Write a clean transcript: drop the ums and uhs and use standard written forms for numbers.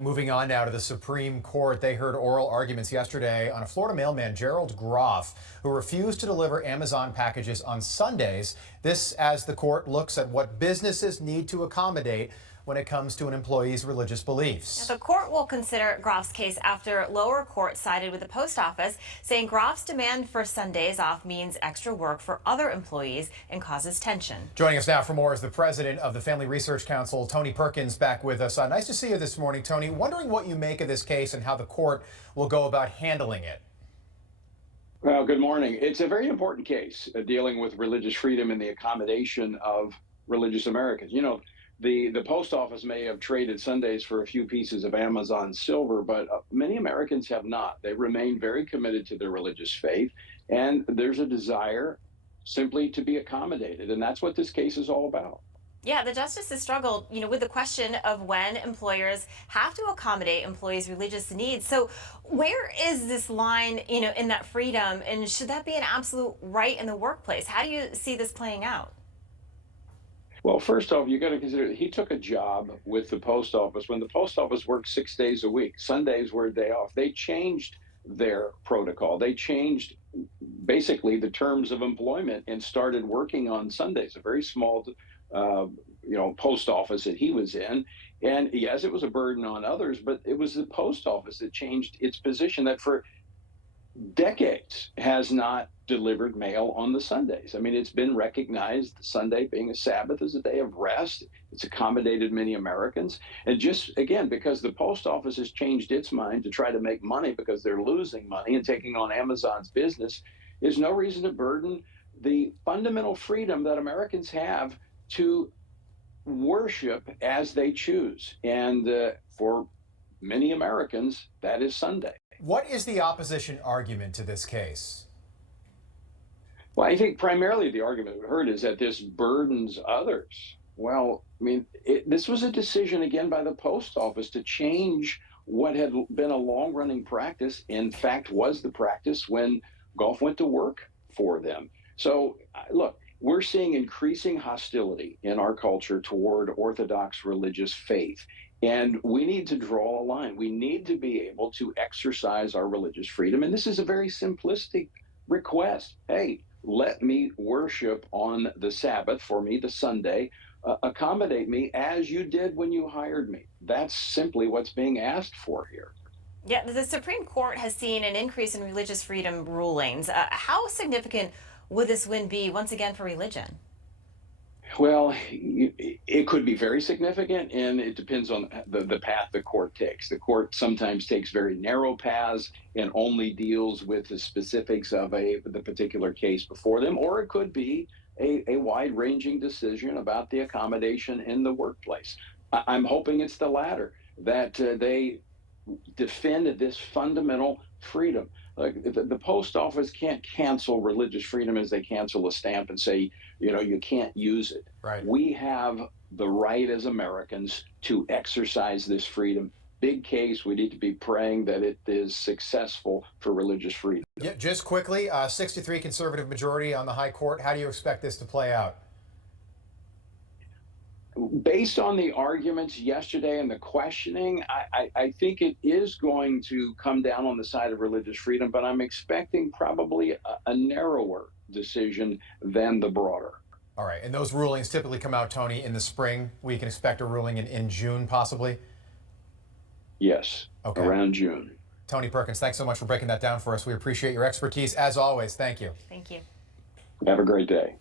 Moving on now to the Supreme Court. They heard oral arguments yesterday on a Florida mailman, Gerald Groff, who refused to deliver Amazon packages on Sundays. This as the court looks at what businesses need to accommodate when it comes to an employee's religious beliefs. The court will consider Groff's case after lower court sided with the post office, saying Groff's demand for Sundays off means extra work for other employees and causes tension. Joining us now for more is the president of the Family Research Council, Tony Perkins, back with us. Nice to see you this morning, Tony. Wondering what you make of this case and how the court will go about handling it. Well, good morning. It's a very important case dealing with religious freedom and the accommodation of religious Americans. You know, the post office may have traded Sundays for a few pieces of Amazon silver, but many Americans have not. They remain very committed to their religious faith, and there's a desire simply to be accommodated, and that's what this case is all about. Yeah, the justices struggled, with the question of when employers have to accommodate employees' religious needs. So where is this line, in that freedom, and should that be an absolute right in the workplace? How do you see this playing out? Well, first off, you got to consider he took a job with the post office when the post office worked 6 days a week. Sundays were a day off. They changed their protocol. They changed basically the terms of employment and started working on Sundays. A very small, post office that he was in. And yes, it was a burden on others, but it was the post office that changed its position that for decades has not delivered mail on the Sundays. I mean, it's been recognized, Sunday being a Sabbath, is a day of rest. It's accommodated many Americans. And just, again, because the post office has changed its mind to try to make money because they're losing money and taking on Amazon's business, is no reason to burden the fundamental freedom that Americans have to worship as they choose. And for many Americans, that is Sunday. What is the opposition argument to this case? Well, I think primarily the argument we heard is that this burdens others. Well, I mean, this was a decision, again, by the post office to change what had been a long-running practice, in fact, was the practice when Groff went to work for them. So, look, we're seeing increasing hostility in our culture toward Orthodox religious faith. And we need to draw a line. We need to be able to exercise our religious freedom. And this is a very simplistic request. Hey, let me worship on the Sabbath, for me, the Sunday. Accommodate me as you did when you hired me. That's simply what's being asked for here. Yeah, the Supreme Court has seen an increase in religious freedom rulings. How significant would this win be, once again, for religion? Well, it could be very significant, and it depends on the path the court takes. The court sometimes takes very narrow paths and only deals with the specifics of the particular case before them, or it could be a wide-ranging decision about the accommodation in the workplace. I'm hoping it's the latter, that they defend this fundamental freedom. Like the post office can't cancel religious freedom as they cancel a stamp and say, you can't use it. Right. We have the right as Americans to exercise this freedom. Big case. We need to be praying that it is successful for religious freedom. Yeah, just quickly, 63 conservative majority on the high court. How do you expect this to play out? Based on the arguments yesterday and the questioning, I think it is going to come down on the side of religious freedom, but I'm expecting probably a narrower decision than the broader. All right. And those rulings typically come out, Tony, in the spring. We can expect a ruling in June, possibly? Yes, okay. Around June. Tony Perkins, thanks so much for breaking that down for us. We appreciate your expertise, as always. Thank you. Thank you. Have a great day.